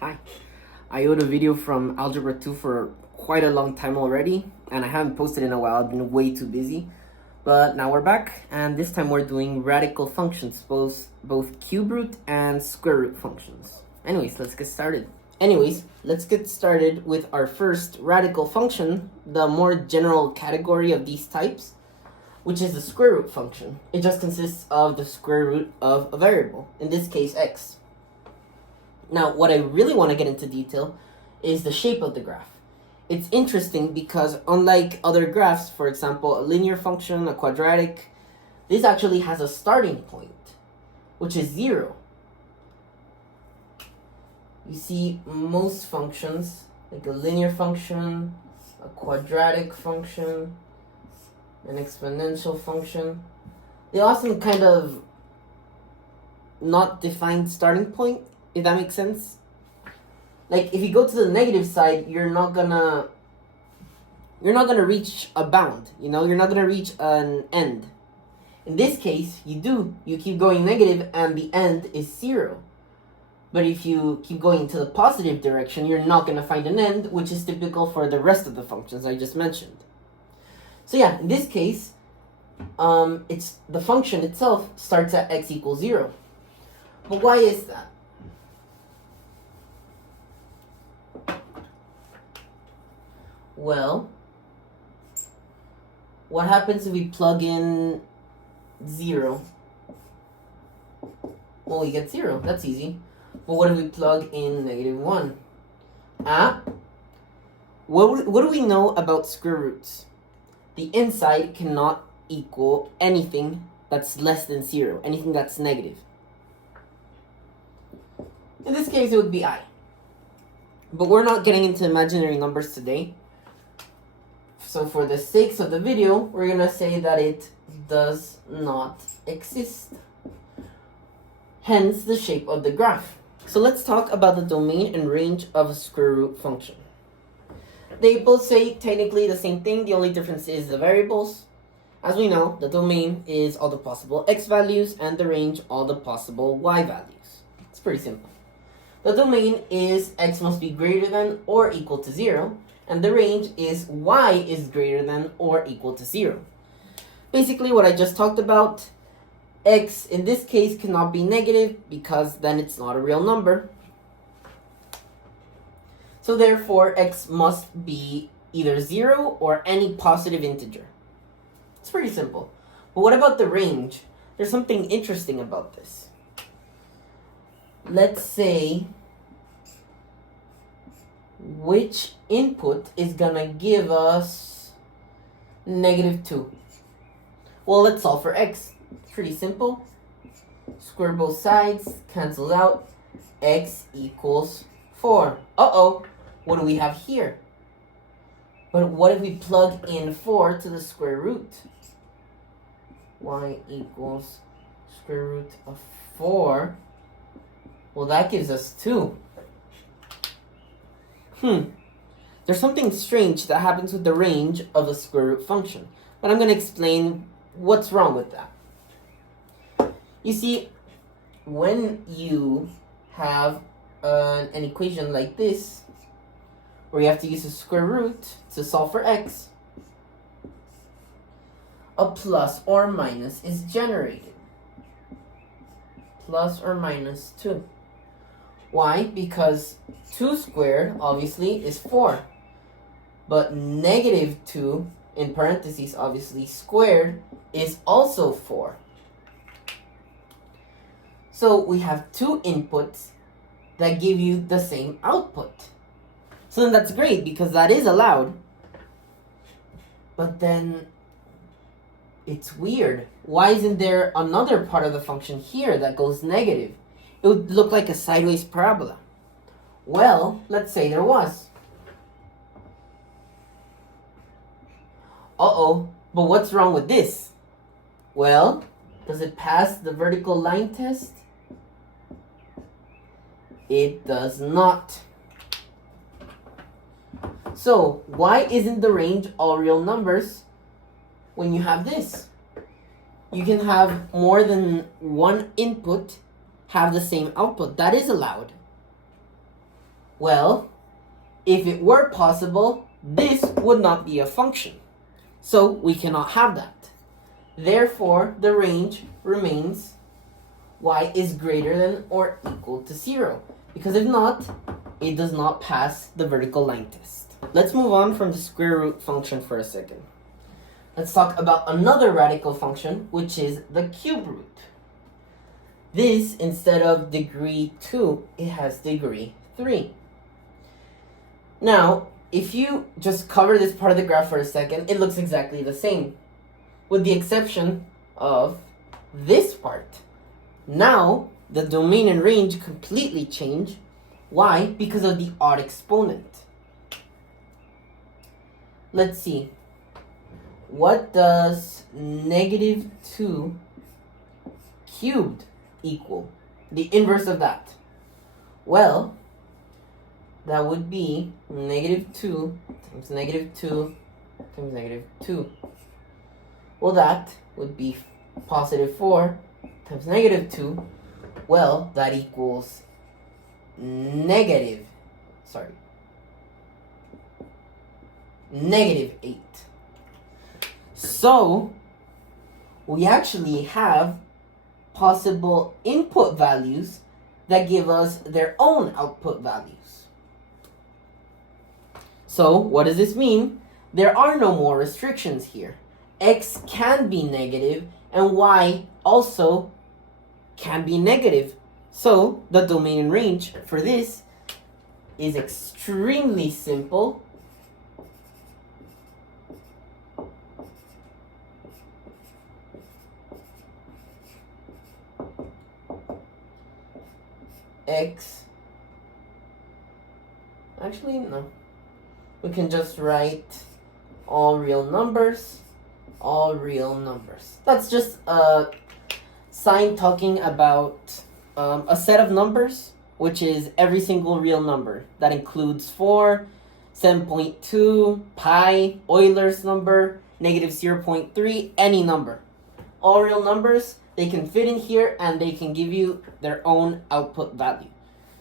Hi. I owed a video from Algebra 2 for quite a long time already, and I haven't posted in a while. I've been way too busy. But now we're back, and this time we're doing radical functions, both cube root and square root functions. Let's get started with our first radical function, the more general category of these types, which is the square root function. It just consists of the square root of a variable, in this case x. Now, what I really want to get into detail is the shape of the graph. It's interesting because unlike other graphs, for example, a linear function, a quadratic, this actually has a starting point, which is 0. You see most functions, like a linear function, a quadratic function, an exponential function, they often kind of not defined starting point, if that makes sense. Like if you go to the negative side, you're not gonna reach a bound, you're not gonna reach an end. In this case, you keep going negative and the end is 0. But if you keep going to the positive direction, you're not gonna find an end, which is typical for the rest of the functions I just mentioned. So yeah, in this case, it's the function itself starts at x equals 0. But why is that? Well, what happens if we plug in 0? Well, we get 0. That's easy. But what if we plug in -1? What do we know about square roots? The inside cannot equal anything that's less than 0, anything that's negative. In this case, it would be I. But we're not getting into imaginary numbers today. So for the sakes of the video, we're going to say that it does not exist. Hence the shape of the graph. So let's talk about the domain and range of a square root function. They both say technically the same thing. The only difference is the variables. As we know, the domain is all the possible x values and the range all the possible y values. It's pretty simple. The domain is x must be greater than or equal to 0. And the range is y is greater than or equal to 0. Basically what I just talked about, x in this case cannot be negative because then it's not a real number. So therefore x must be either 0 or any positive integer. It's pretty simple. But what about the range? There's something interesting about this. Let's say which input is gonna give us -2. Well, let's solve for x. Pretty simple. Square both sides, cancel out. X equals 4. What do we have here? But what if we plug in 4 to the square root? Y equals square root of 4. Well, that gives us 2. There's something strange that happens with the range of a square root function, but I'm going to explain what's wrong with that. You see, when you have an equation like this, where you have to use a square root to solve for x, a plus or minus is generated. Plus or minus 2. Why? Because 2 squared, obviously, is 4. But -2, in parentheses, obviously, squared, is also 4. So we have 2 inputs that give you the same output. So then that's great, because that is allowed. But then it's weird. Why isn't there another part of the function here that goes negative? It would look like a sideways parabola. Well, let's say there was. But what's wrong with this? Well, does it pass the vertical line test? It does not. So, why isn't the range all real numbers when you have this? You can have more than one input have the same output. That is allowed. Well, if it were possible, this would not be a function. So we cannot have that. Therefore, the range remains y is greater than or equal to 0. Because if not, it does not pass the vertical line test. Let's move on from the square root function for a second. Let's talk about another radical function, which is the cube root. This, instead of degree 2, it has degree 3. Now, if you just cover this part of the graph for a second, it looks exactly the same, with the exception of this part. Now, the domain and range completely change. Why? Because of the odd exponent. Let's see. What does negative 2 cubed equal? The inverse of that. Well, that would be negative 2 times negative 2 times negative 2. Well, that would be positive 4 times negative 2. Well, that equals negative 8. So, we actually have possible input values that give us their own output values. So, what does this mean? There are no more restrictions here. X can be negative and y also can be negative. So, the domain and range for this is extremely simple. X, actually no, we can just write all real numbers. That's just a sign talking about a set of numbers, which is every single real number. That includes 4, 7.2, pi, Euler's number, negative 0.3, any number. All real numbers, they can fit in here and they can give you their own output value.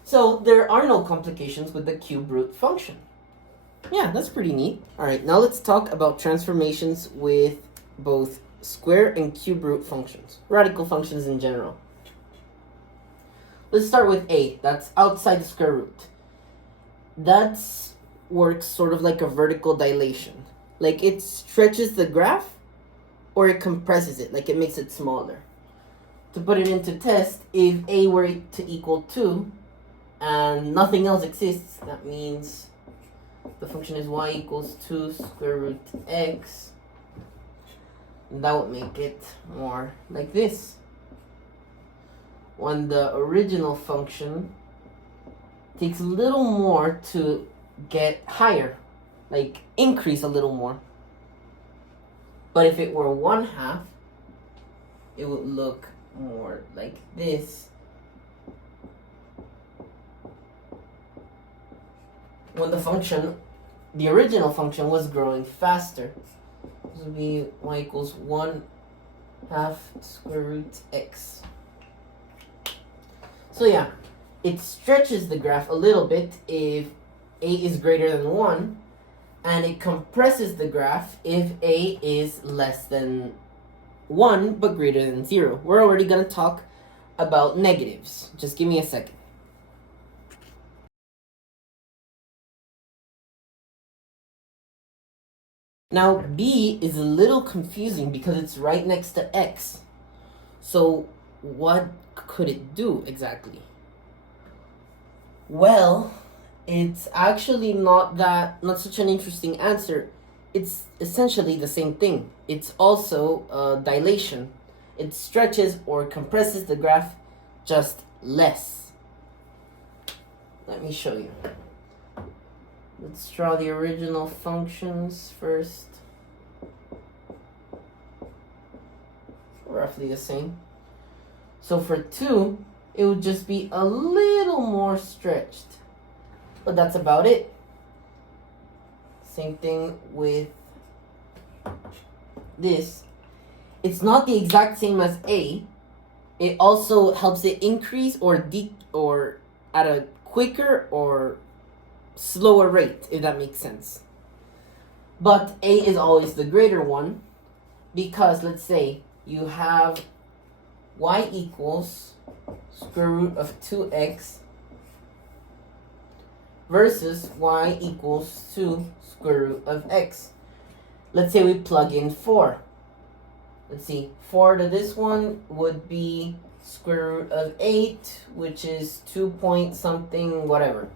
So there are no complications with the cube root function. Yeah, that's pretty neat. All right, now let's talk about transformations with both square and cube root functions, radical functions in general. Let's start with a, that's outside the square root. That works sort of like a vertical dilation. Like it stretches the graph or it compresses it, like it makes it smaller. To put it into test, if a were to equal 2 and nothing else exists, that means the function is y equals 2 square root x. That would make it more like this. When the original function takes a little more to get higher, like increase a little more. But if it were 1/2, it would look more like this. When the original function was growing faster, this would be y equals 1/2 square root x. So yeah, it stretches the graph a little bit if a is greater than 1, and it compresses the graph if a is less than 1 but greater than 0. We're already going to talk about negatives. Just give me a second. Now b is a little confusing because it's right next to x. So what could it do exactly? Well, it's actually not such an interesting answer. It's essentially the same thing. It's also a dilation. It stretches or compresses the graph just less. Let me show you. Let's draw the original functions first. Roughly the same. So for 2, it would just be a little more stretched. But that's about it. Same thing with this. It's not the exact same as a. It also helps it increase or at a quicker or slower rate, if that makes sense. But a is always the greater one, because let's say you have y equals square root of 2x versus y equals 2 square root of x. Let's say we plug in 4. Let's see, 4 to this one would be square root of 8, which is 2 point something, whatever.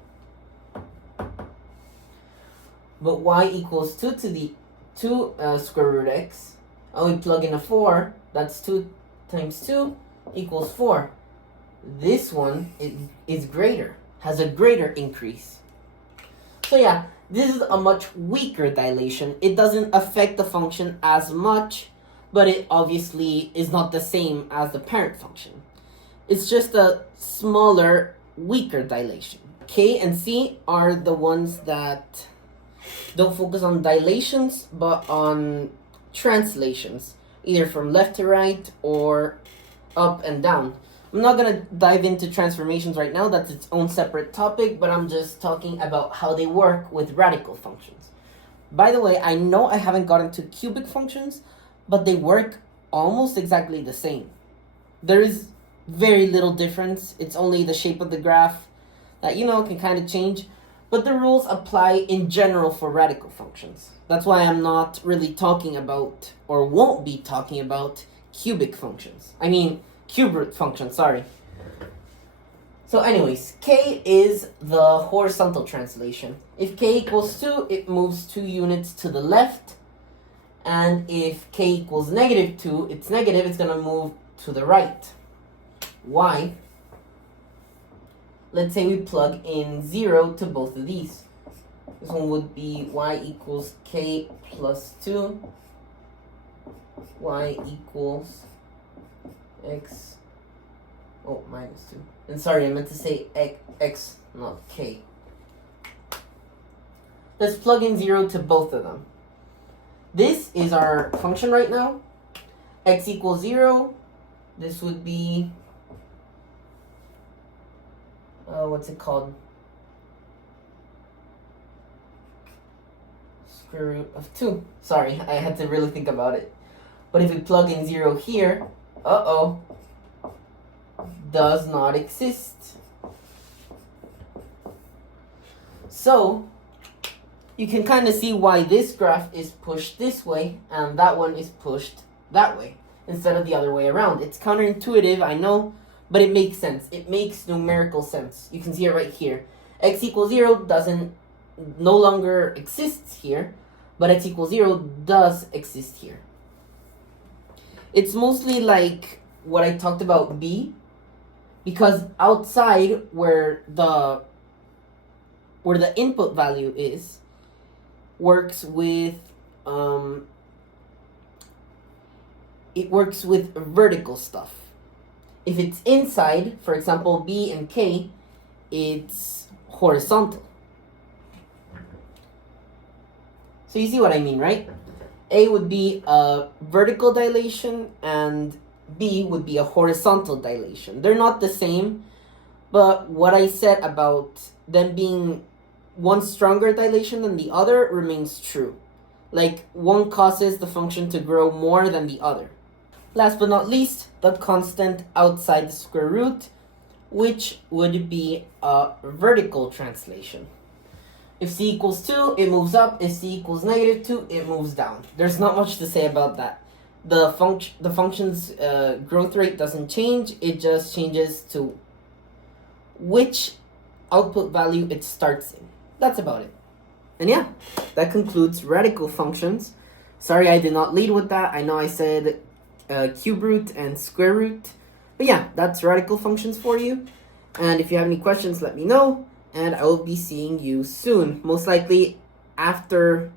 But y equals 2 to the 2 square root x. And we plug in a 4, that's 2 times 2 equals 4. This one is greater, has a greater increase. So yeah, this is a much weaker dilation. It doesn't affect the function as much, but it obviously is not the same as the parent function. It's just a smaller, weaker dilation. K and C are the ones that don't focus on dilations, but on translations, either from left to right or up and down. I'm not going to dive into transformations right now, that's its own separate topic, but I'm just talking about how they work with radical functions. By the way, I know I haven't gotten to cubic functions, but they work almost exactly the same. There is very little difference. It's only the shape of the graph that, can kind of change. But the rules apply in general for radical functions. That's why I'm not really talking about, or won't be talking about, cubic functions. I mean, cube root functions, sorry. So anyways, k is the horizontal translation. If k equals 2, it moves 2 units to the left. And if k equals negative 2, it's negative, it's going to move to the right. Why? Let's say we plug in 0 to both of these. This one would be y equals k plus 2. Y equals x. Oh, minus 2. And sorry, I meant to say x, not k. Let's plug in 0 to both of them. This is our function right now. X equals 0. This would be, what's it called? Square root of 2. Sorry, I had to really think about it. But if we plug in 0 here, does not exist. So, you can kind of see why this graph is pushed this way and that one is pushed that way instead of the other way around. It's counterintuitive, I know, but it makes sense. It makes numerical sense. You can see it right here. X equals 0 no longer exists here, but x equals 0 does exist here. It's mostly like what I talked about B, because outside where the input value is, works with it works with vertical stuff. If it's inside, for example, B and K, it's horizontal. So you see what I mean, right? A would be a vertical dilation and B would be a horizontal dilation. They're not the same, but what I said about them being one stronger dilation than the other remains true. Like, one causes the function to grow more than the other. Last but not least, the constant outside the square root, which would be a vertical translation. If c equals 2, it moves up. If c equals negative 2, it moves down. There's not much to say about that. The function's growth rate doesn't change. It just changes to which output value it starts in. That's about it. And yeah, that concludes radical functions. Sorry I did not lead with that. I know I said cube root and square root. But yeah, that's radical functions for you. And if you have any questions, let me know. And I will be seeing you soon. Most likely after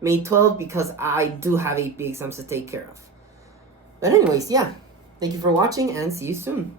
May 12th, because I do have AP exams to take care of. But anyways, yeah. Thank you for watching and see you soon.